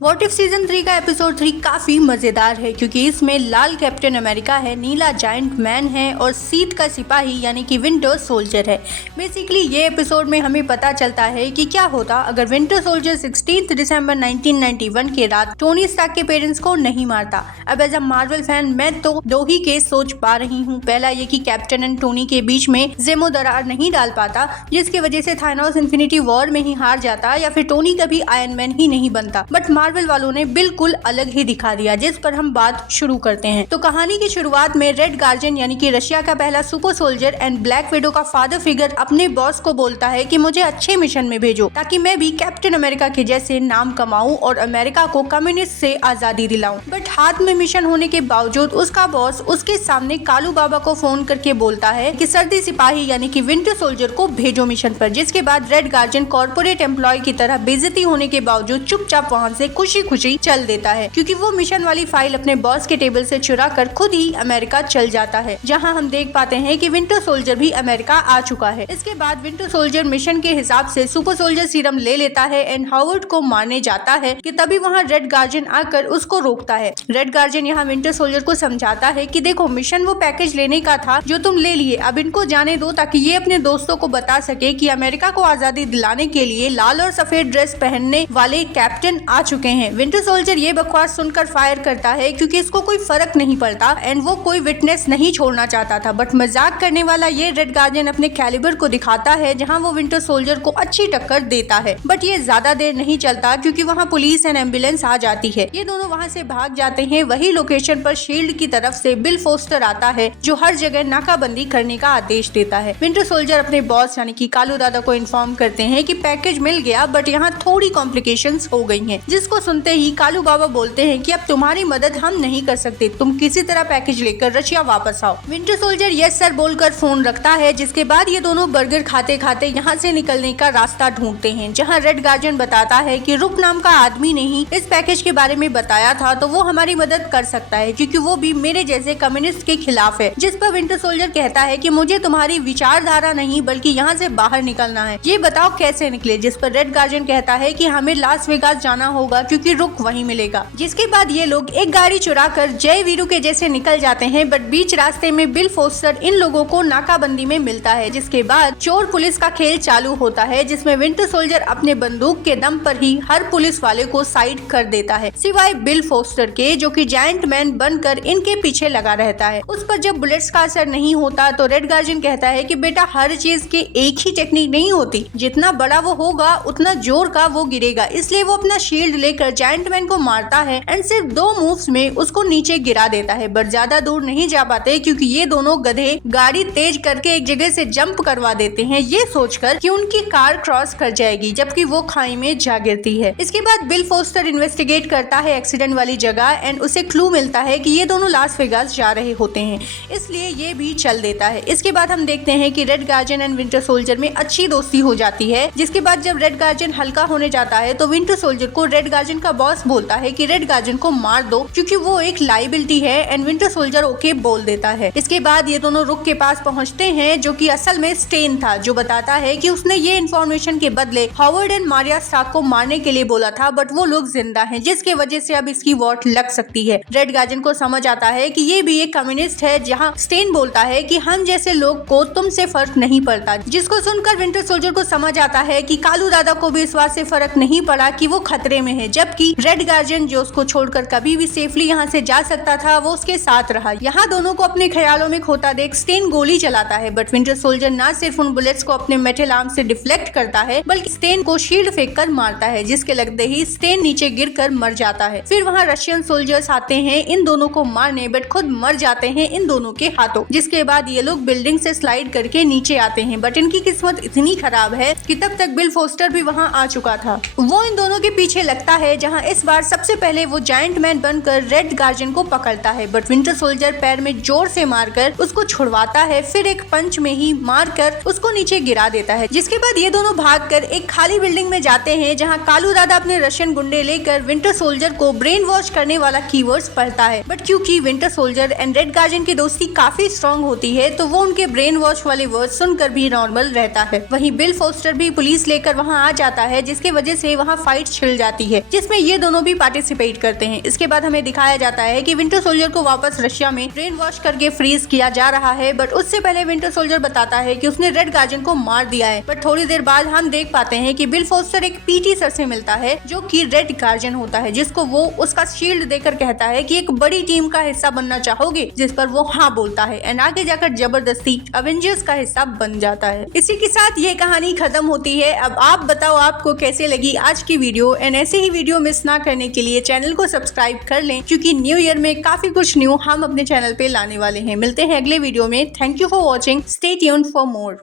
What if season 3 का episode 3 काफी मजेदार है क्योंकि इसमें लाल कैप्टन अमेरिका है, नीला जायंट मैन है और सीत का सिपाही यानी कि विंटर सोल्जर है। बेसिकली ये एपिसोड में हमें पता चलता है कि क्या होता अगर विंटर सोल्जर 16 दिसंबर 1991 के रात टोनी स्टार्क के पेरेंट्स को नहीं मारता। अब एज अ मार्वल फैन मैं तो दो ही केस सोच पा रही हूँ। पहला ये कि कैप्टन एंड टोनी के बीच में जेमो दरार नहीं डाल पाता जिसकी वजह से थानोस इन्फिनिटी वॉर में ही हार जाता या फिर टोनी कभी आयरन मैन ही नहीं बनता। बट मार्वल वालों ने बिल्कुल अलग ही दिखा दिया, जिस पर हम बात शुरू करते हैं। तो कहानी की शुरुआत में रेड गार्जियन यानी कि रशिया का पहला super soldier and black window का फादर फिगर अपने बॉस को बोलता है कि मुझे अच्छे मिशन में भेजो ताकि मैं भी कैप्टन अमेरिका के जैसे नाम कमाऊं और अमेरिका को कम्युनिस्ट से आजादी दिलाऊं। बट हाथ में मिशन होने के बावजूद उसका बॉस उसके सामने कालू बाबा को फोन करके बोलता है कि सर्दी सिपाही यानी कि विंटर सोल्जर को भेजो मिशन पर। जिसके बाद रेड गार्जियन कॉर्पोरेट एम्प्लॉय की तरह बेइज्जती होने के बावजूद चुपचाप वहाँ से खुशी चल देता है क्योंकि वो मिशन वाली फाइल अपने बॉस के टेबल से चुरा कर खुद ही अमेरिका चल जाता है, जहां हम देख पाते हैं कि विंटर सोल्जर भी अमेरिका आ चुका है। इसके बाद विंटर सोल्जर मिशन के हिसाब से सुपर सोल्जर सीरम ले लेता है एंड हावर्ड को मारने जाता है कि तभी वहां रेड गार्जियन आकर उसको रोकता है। रेड गार्जियन यहाँ विंटर सोल्जर को समझाता है कि देखो मिशन वो पैकेज लेने का था जो तुम ले लिए, अब इनको जाने दो ताकि ये अपने दोस्तों को बता सके कि अमेरिका को आजादी दिलाने के लिए लाल और सफेद ड्रेस पहनने वाले कैप्टन आ चुके हैं। विंटर सोल्जर ये बकवास सुनकर फायर करता है क्योंकि इसको कोई फर्क नहीं पड़ता एंड वो कोई विटनेस नहीं छोड़ना चाहता था। बट मजाक करने वाला ये रेड गार्जियन अपने कैलिबर को दिखाता है जहां वो विंटर सोल्जर को अच्छी टक्कर देता है। बट ये ज्यादा देर नहीं चलता क्योंकि वहां पुलिस एंड एम्बुलेंस आ जाती है। ये दोनों वहां से भाग जाते हैं। वही लोकेशन पर शील्ड की तरफ से बिल फोस्टर आता है जो हर जगह नाकाबंदी करने का आदेश देता है। विंटर सोल्जर अपने बॉस यानी कि कालू दादा को इन्फॉर्म करते हैं कि पैकेज मिल गया बट यहाँ थोड़ी कॉम्प्लिकेशंस हो गई हैं, जिसको सुनते ही कालू बाबा बोलते हैं कि अब तुम्हारी मदद हम नहीं कर सकते, तुम किसी तरह पैकेज लेकर रशिया वापस आओ। विंटर सोल्जर यस सर बोलकर फोन रखता है। जिसके बाद ये दोनों बर्गर खाते खाते यहाँ से निकलने का रास्ता ढूंढते हैं, जहाँ रेड गार्जियन बताता है कि रुक नाम का आदमी ने ही इस पैकेज के बारे में बताया था तो वो हमारी मदद कर सकता है क्योंकि वो भी मेरे जैसे कम्युनिस्ट के खिलाफ है। जिस पर विंटर सोल्जर कहता है कि मुझे तुम्हारी विचारधारा नहीं बल्कि यहाँ से बाहर निकलना है, ये बताओ कैसे निकले। जिस पर रेड गार्जियन कहता है कि हमें लास वेगास जाना होगा क्योंकि रुक वहीं मिलेगा। जिसके बाद ये लोग एक गाड़ी चुरा कर जय वीरू के जैसे निकल जाते हैं बट बीच रास्ते में बिल फोस्टर इन लोगों को नाकाबंदी में मिलता है। जिसके बाद चोर पुलिस का खेल चालू होता है जिसमें विंटर सोल्जर अपने बंदूक के दम पर ही हर पुलिस वाले को साइड कर देता है सिवाय बिल फोस्टर के जो कि जायंट मैन बनकर इनके पीछे लगा रहता है। उस पर जब बुलेट्स का असर नहीं होता तो रेड गार्जियन कहता है कि बेटा हर चीज की एक ही टेक्निक नहीं होती, जितना बड़ा वो होगा उतना जोर का वो गिरेगा। इसलिए वो अपना शील्ड लेकर जायंट मैन को मारता है एंड सिर्फ 2 मूव्स में उसको नीचे गिरा देता है। बट ज्यादा दूर नहीं जा पाते क्योंकि ये दोनों गधे गाड़ी तेज करके एक जगह से जंप करवा देते हैं ये सोचकर कि उनकी कार क्रॉस कर जाएगी, जबकि वो खाई में जा गिरती है। इसके बाद बिल फोस्टर इन्वेस्टिगेट करता है एक्सीडेंट वाली जगह एंड उसे क्लू मिलता है कि ये दोनों लास वेगास जा रहे होते हैं, इसलिए ये भी चल देता है। इसके बाद हम देखते हैं कि red guardian and winter soldier में अच्छी दोस्ती हो जाती है। जिसके बाद जब रेड गार्जियन हल्का होने जाता है तो विंटर सोल्जर को रेड गार्जियन का बॉस बोलता है कि रेड गार्जियन को मार दो क्योंकि वो एक लाइबिलिटी है एंड विंटर सोल्जर ओके बोल देता है। इसके बाद ये दोनों रुक के पास पहुंचते हैं जो कि असल में स्टेन था, जो बताता है कि उसने ये इन्फॉर्मेशन के बदले हावर्ड एंड मारिया स्टार्क को मारने के लिए बोला था बट वो लोग जिंदा हैं, जिसके वजह से अब इसकी वॉट लग सकती है। रेड गार्जियन को समझ आता है कि ये भी एक कम्युनिस्ट है, जहाँ स्टेन बोलता है कि हम जैसे लोग को तुमसे फर्क नहीं पड़ता, जिसको सुनकर विंटर सोल्जर को समझ आता है कि कालू दादा को भी इस बात से फर्क नहीं पड़ा कि वो खतरे में है, जबकि रेड गार्जियन जो उसको छोड़कर कभी भी सेफली यहाँ से जा सकता था वो उसके साथ रहा। यहाँ दोनों को अपने ख्यालों में खोता देख स्टेन गोली चलाता है बट विंटर सोल्जर न सिर्फ उन बुलेट्स को अपने मेटल आर्म से डिफ्लेक्ट करता है बल्कि स्टेन को शील्ड फेंक कर मारता है, जिसके लगते ही स्टेन नीचे गिरकर मर जाता है। फिर वहाँ रशियन सोल्जर्स आते हैं इन दोनों को मारने बट खुद मर जाते हैं इन दोनों के हाथों। जिसके बाद ये लोग बिल्डिंग से स्लाइड करके नीचे आते हैं बट इनकी किस्मत इतनी खराब है कि तब तक बिल फोस्टर भी वहाँ आ चुका था। वो इन दोनों के पीछे लगता है जहाँ इस बार सबसे पहले वो जायंट मैन बनकर रेड गार्जियन को पकड़ता है बट विंटर सोल्जर पैर में जोर से मारकर उसको छुड़वाता है, फिर एक पंच में ही मारकर उसको नीचे गिरा देता है। जिसके बाद ये दोनों भागकर एक खाली बिल्डिंग में जाते हैं जहाँ कालू दादा अपने रशियन गुंडे लेकर विंटर सोल्जर को ब्रेन वॉश करने वाला कीवर्ड्स पढ़ता है। बट क्योंकि winter soldier and red guardian की दोस्ती काफी स्ट्रॉन्ग होती है तो वो उनके ब्रेन वॉश वाले वर्ड सुनकर भी नॉर्मल रहता है। वहीं बिल फोस्टर भी पुलिस लेकर वहाँ आ जाता है जिसकी वजह से वहाँ फाइट छिड़ जाती है जिसमें ये दोनों भी पार्टिसिपेट करते हैं। इसके बाद हमें दिखाया जाता है कि विंटर सोल्जर को वापस रशिया में ब्रेन वॉश करके फ्रीज किया जा रहा है, बट उससे पहले विंटर सोल्जर बताता है कि उसने रेड गार्जियन को मार दिया है। बट थोड़ी देर बाद हम देख पाते हैं कि बिल फोस्टर एक पीटी सर से मिलता है जो कि रेड गार्जियन होता है, जिसको वो उसका शील्ड देकर कहता है कि एक बड़ी टीम का हिस्सा बनना चाहोगे, जिस पर वो हाँ बोलता है एंड आगे जाकर जबरदस्ती अवेंजर्स का हिस्सा बन जाता है। इसी के साथ ये कहानी खत्म होती है। अब आप बताओ आपको कैसे लगी आज की वीडियो, एंड ऐसे ही वीडियो मिस ना करने के लिए चैनल को सब्सक्राइब कर लें, क्योंकि न्यू ईयर में काफी कुछ न्यू हम अपने चैनल पे लाने वाले हैं। मिलते हैं अगले वीडियो में। Thank you for watching, stay tuned for more.